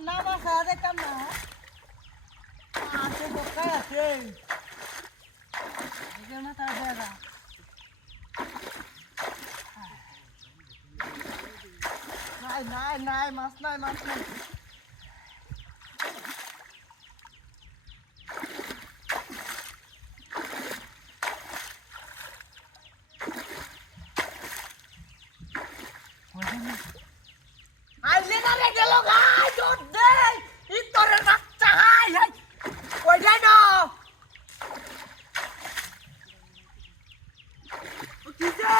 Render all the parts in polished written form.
না মাছ খাওয়া যেতাম না আছে বোকায় আছে মাথা দেখা নাই নাই নাই মাছ নাই মাছ নাই আইলে না রে গেল গাই দৌড় দে ইতরের বাচ্চা হাই হাই কই যাই না কি যে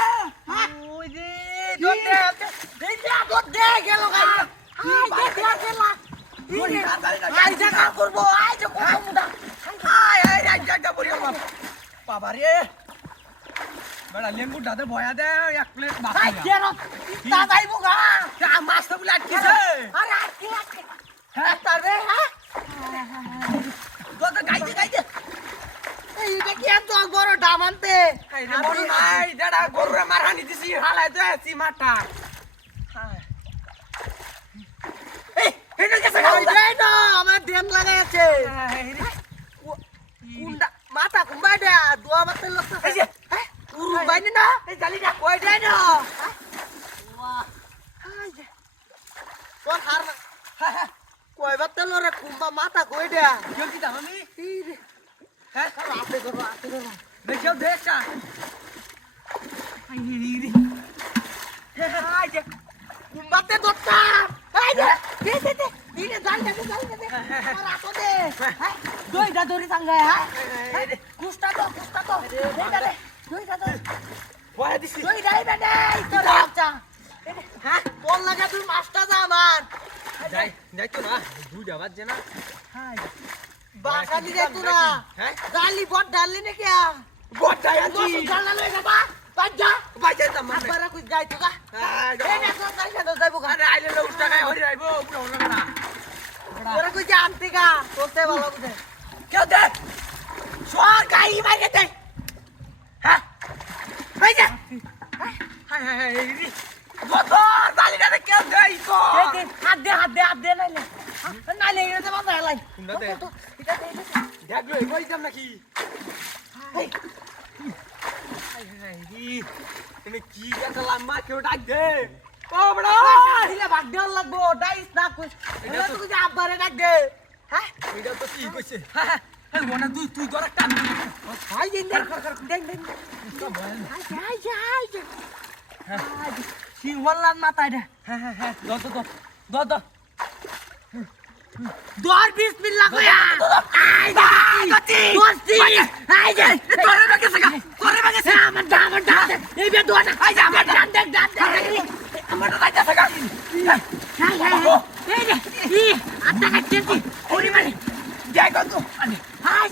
ওই যে দৌড় দে এই যে দৌড় দে গেল গাই আই যে গেল আই যে কাজ করব আই যে কোন মুদা আই আই আই জায়গা পড়ি বাবা রে বেড়া লেম্বু দাদা ভয়া দে এক প্লেট মাছ আই কেন তা যাইবো গা মাছ তো বলে আটকেছে আরে আটকে আটকে হ্যাঁ তারে হ্যাঁ তো গাইতে গাইতে এইটা কি এত বড় ডাম আনতে এই রে বড় নাই দাদা গরুরে মারহানি দিছি হালাই তো আছি মাঠা এই এটা কেসে ওই যাই না আমার দেন লাগাই আছে কুন্ডা মাথা কুম্বাই দে দোয়া মারতে লোক এই যে উরু বাইনি না এই জালি না ওই যাই না ওয়াহ হাই যে কোন হার কই বাতে লরে কুম্বা মাথা কই দে কেউ কি দাম আমি রে হ্যাঁ রাতে করো দেখো দেখা আই রে হাই যে কুম্বাতে দত্তা হাই দে দে দিনে জাল দে আর আতো দে হাই দইটা ধরে সাঙ্গায় হাই কুস্তা তো দইটা দে দইটা দে ভয়া দিছি দইটা আইবে দে তোর বাচ্চা হ্যাঁ কোন লাগা তুই মাছটা যা আমার যাই যাই তো না দুইটা বাজে না হাই বাসা দি যাই তো না হ্যাঁ ডালি বট ডালি নে কি গোটাই আছি দোষ ডালা লই যা বাজা বাজে তো মানে আবার কই যাই তো গা এই না তো যাইবো গা আরে আইলে লোক টাকায় হরি আইবো পুরো হলো না তোরা কই যে আনতে গা তোতে ভালো বুঝে কেউ দে সর গাই মাইকে দে হ্যাঁ ভাই যা হাই হাই হাই রে বতর বালিটা কেউ দেই তো দে হাত দে নাইলে নাইলে এটা বাবা হেলাই কুন্ডা দে এটা দে দেখলো কই যাম নাকি হাই হাই হাই রে তুমি কি একটা লম্বা কেউ ডাক দে ও বড় দিলে ভাগ দেওয়ার লাগবো ডাইস না কই এটা তো যে আব্বারে ডাক দে হ্যাঁ এটা তো কি কইছে হ্যাঁ হ্যাঁ ওনা তুই ধর টান হাই দেন দেন হাই সিংহলান মাথায় দে হ্যাঁ হ্যাঁ হ্যাঁ দ দর বিসমিল্লাহ কইয়া I they Dosti I they তোরে বাগে আমার ডাম এই বে দোটা আই যা আমার ডান দে আমার রাজা থাকা হাই এই দে ই আত্মা কাটছি ওরে মানে যাই কত হাই